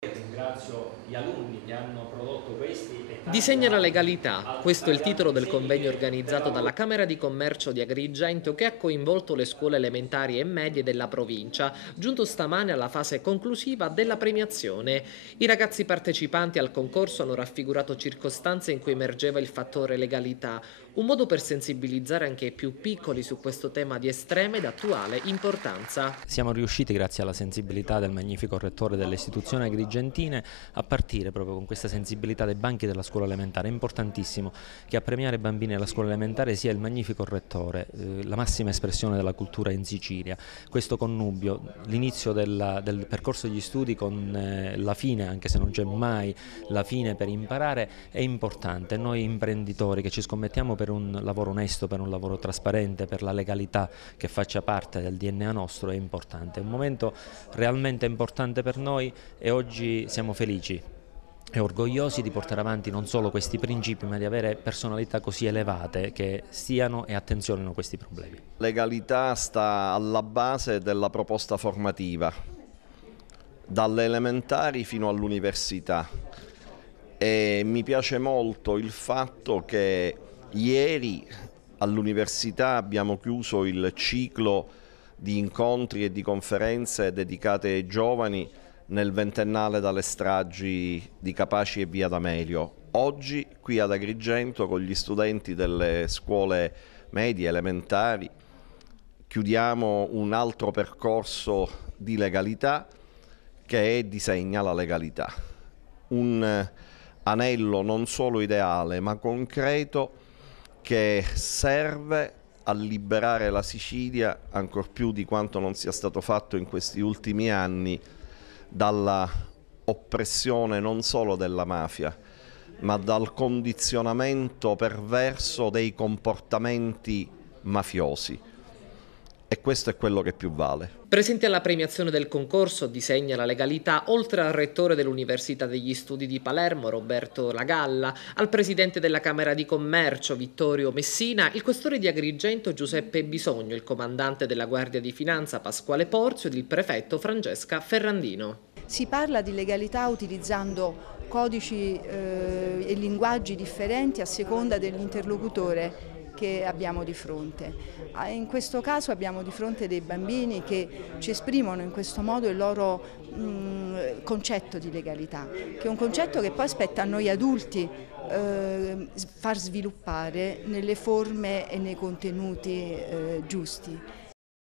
Ringrazio gli alunni che hanno prodotto questi e tanti Disegna la altri legalità, questo è il titolo del disegni convegno che per organizzato dalla lavoro. Camera di Commercio di Agrigento che ha coinvolto le scuole elementari e medie della provincia, giunto stamane alla fase conclusiva della premiazione. I ragazzi partecipanti al concorso hanno raffigurato circostanze in cui emergeva il fattore legalità, un modo per sensibilizzare anche i più piccoli su questo tema di estrema ed attuale importanza. Siamo riusciti, grazie alla sensibilità del magnifico rettore delle istituzioni agrigentine, a partire proprio con questa sensibilità dei banchi della scuola elementare. È importantissimo che a premiare i bambini alla scuola elementare sia il magnifico rettore, la massima espressione della cultura in Sicilia. Questo connubio, l'inizio del percorso degli studi con la fine, anche se non c'è mai la fine per imparare, è importante. Noi imprenditori che ci scommettiamo per un lavoro onesto, per un lavoro trasparente, per la legalità che faccia parte del DNA nostro, è importante. È un momento realmente importante per noi e oggi siamo felici e orgogliosi di portare avanti non solo questi principi, ma di avere personalità così elevate che stiano e attenzionino questi problemi. Legalità sta alla base della proposta formativa, dalle elementari fino all'università, e mi piace molto il fatto che ieri all'università abbiamo chiuso il ciclo di incontri e di conferenze dedicate ai giovani nel ventennale dalle stragi di Capaci e Via D'Amelio. Oggi qui ad Agrigento con gli studenti delle scuole medie elementari chiudiamo un altro percorso di legalità che disegna la legalità. Un anello non solo ideale ma concreto che serve a liberare la Sicilia, ancor più di quanto non sia stato fatto in questi ultimi anni, dalla oppressione non solo della mafia, ma dal condizionamento perverso dei comportamenti mafiosi. E questo è quello che più vale. Presente alla premiazione del concorso Disegna la legalità, oltre al rettore dell'Università degli Studi di Palermo, Roberto Lagalla, al presidente della Camera di Commercio, Vittorio Messina, il questore di Agrigento, Giuseppe Bisogno, il comandante della Guardia di Finanza, Pasquale Porzio, ed il prefetto, Francesca Ferrandino. Si parla di legalità utilizzando codici e linguaggi differenti a seconda dell'interlocutore che abbiamo di fronte. In questo caso abbiamo di fronte dei bambini che ci esprimono in questo modo il loro concetto di legalità, che è un concetto che poi spetta a noi adulti far sviluppare nelle forme e nei contenuti giusti.